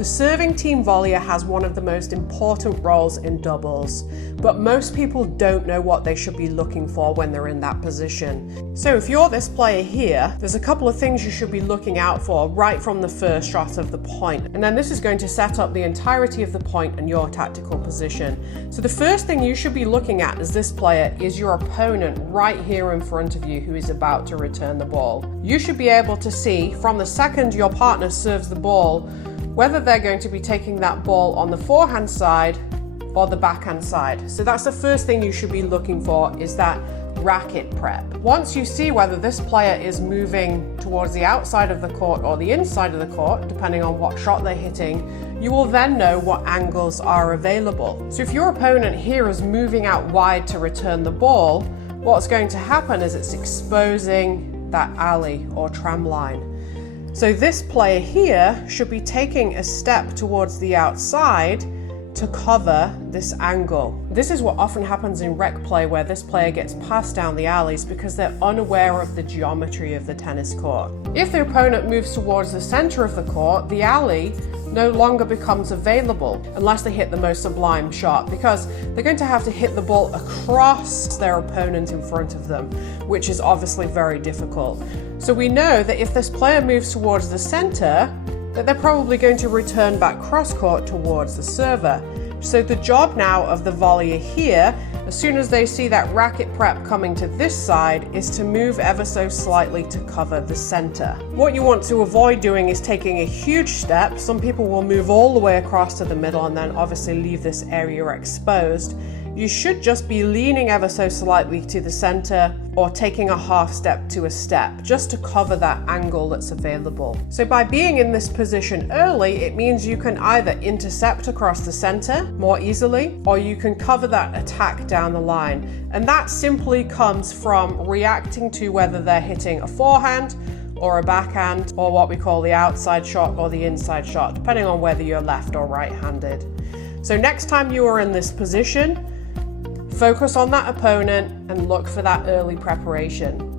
The serving team volleyer has one of the most important roles in doubles, but most people don't know what they should be looking for when they're in that position. So if you're this player here, there's a couple of things you should be looking out for right from the first shot of the point. And then this is going to set up the entirety of the point and your tactical position. So the first thing you should be looking at as this player is your opponent right here in front of you who is about to return the ball. You should be able to see from the second your partner serves the ball whether they're going to be taking that ball on the forehand side or the backhand side. So that's the first thing you should be looking for, is that racket prep. Once you see whether this player is moving towards the outside of the court or the inside of the court, depending on what shot they're hitting, you will then know what angles are available. So if your opponent here is moving out wide to return the ball, what's going to happen is it's exposing that alley or tram line. So this player here should be taking a step towards the outside to cover this angle. This is what often happens in rec play, where this player gets passed down the alleys because they're unaware of the geometry of the tennis court. If the opponent moves towards the center of the court, the alley no longer becomes available unless they hit the most sublime shot, because they're going to have to hit the ball across their opponent in front of them, which is obviously very difficult. So we know that if this player moves towards the center, that they're probably going to return back cross court towards the server. So the job now of the volleyer here, as soon as they see that racket prep coming to this side, is to move ever so slightly to cover the center. What you want to avoid doing is taking a huge step. Some people will move all the way across to the middle and then obviously leave this area exposed. You should just be leaning ever so slightly to the center or taking a half step to a step just to cover that angle that's available. So by being in this position early, it means you can either intercept across the center more easily, or you can cover that attack down the line. And that simply comes from reacting to whether they're hitting a forehand or a backhand, or what we call the outside shot or the inside shot, depending on whether you're left or right-handed. So next time you are in this position, focus on that opponent and look for that early preparation.